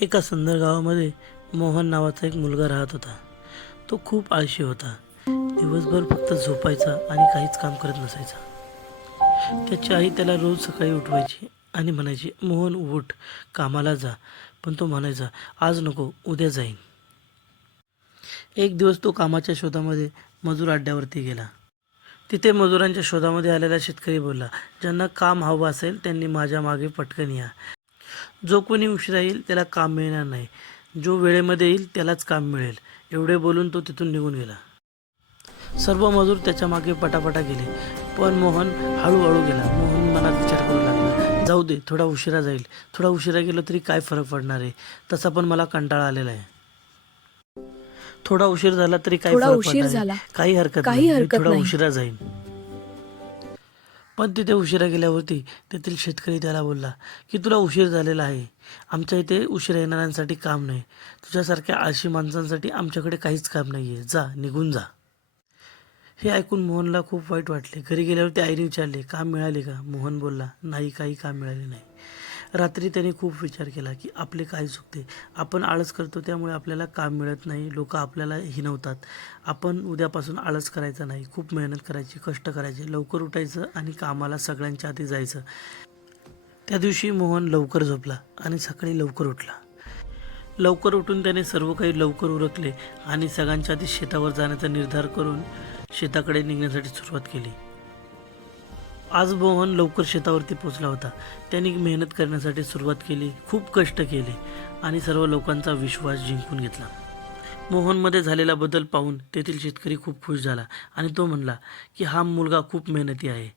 एका सुंदर गावामध्ये मोहन नावाचा एक मुलगा राहत होता. तो खूप आळशी होता. दिवसभर फक्त झोपायचा आणि काहीच काम करत नसायचा. त्याची आई त्याला रोज सकाळी उठवायची आणि म्हणायची, मोहन उठ, कामाला जा. पण तो म्हणायचा, आज नको, उद्या जाईन. एक दिवस तो कामाच्या शोधामध्ये मजूर अड्ड्यावरती गेला. तिथे मजुरांच्या शोधामध्ये आलेला शेतकरी बोलला, ज्यांना काम हवं असेल त्यांनी माझ्या मागे पटकन या. जो कोणी उशिरा येईल त्याला काम मिळणार नाही, जो वेळेमध्ये येईल त्यालाच काम मिळेल. एवढे बोलून तो तिथून निघून गेला. सर्व मजूर त्याच्या मागे पटापटा गेले, पण मोहन हळूहळू गेला. मोहन मनात विचार करू लागला, जाऊ दे, थोडा उशिरा जाईल. थोडा उशिरा गेलो तरी काय फरक पडणार आहे, तसा पण मला कंटाळा आलेला आहे. थोडा उशीर झाला तरी काय थोडा फरक उशीर पडणार आहे, झाला काही हरकत काही नाही, मी हरकत थोडा नाही. उशिरा जाईन. पण तिथे उशिरा गेल्यावरती तेथील शेतकरी त्याला बोलला, की तुला उशीर झालेला आहे. आमच्या इथे उशिरा येणाऱ्यांसाठी काम नाही. तुझ्यासारख्या आळशी माणसांसाठी आमच्याकडे काहीच काम नाही आहे. जा, निघून जा. हे ऐकून मोहनला खूप वाईट वाटले. घरी गेल्यावरती आईने विचारले, काम मिळाले का? मोहन बोलला, नाही, काही काम मिळाले नाही. रात्री त्याने खूप विचार केला, की आपले काय चुकते. आपण आळस करतो त्यामुळे आपल्याला काम मिळत नाही. लोक आपल्याला हिणवतात. आपण उद्यापासून आळस करायचा नाही. खूप मेहनत करायची, कष्ट करायचे, लवकर उठायचं आणि कामाला सगळ्यांच्या आधी जायचं. त्या दिवशी मोहन लवकर झोपला आणि सकाळी लवकर उठला. लवकर उठून त्याने सर्व काही लवकर उरकले आणि सगळ्यांच्या आधी शेतावर जाण्याचा निर्धार करून शेताकडे निघण्यासाठी सुरुवात केली. आज मोहन लवकर शेतावरती पोहोचला होता. त्यांनी मेहनत करण्यासाठी सुरुवात केली, खूप कष्ट केले आणि सर्व लोकांचा विश्वास जिंकून घेतला. मोहनमध्ये झालेला बदल पाहून तेथील शेतकरी खूप खुश झाला आणि तो म्हणला, की हा मुलगा खूप मेहनती आहे.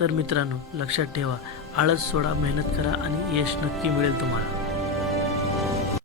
तर मित्रांनो, लक्षात ठेवा, आळस सोडा, मेहनत करा आणि यश नक्की मिळेल तुम्हाला.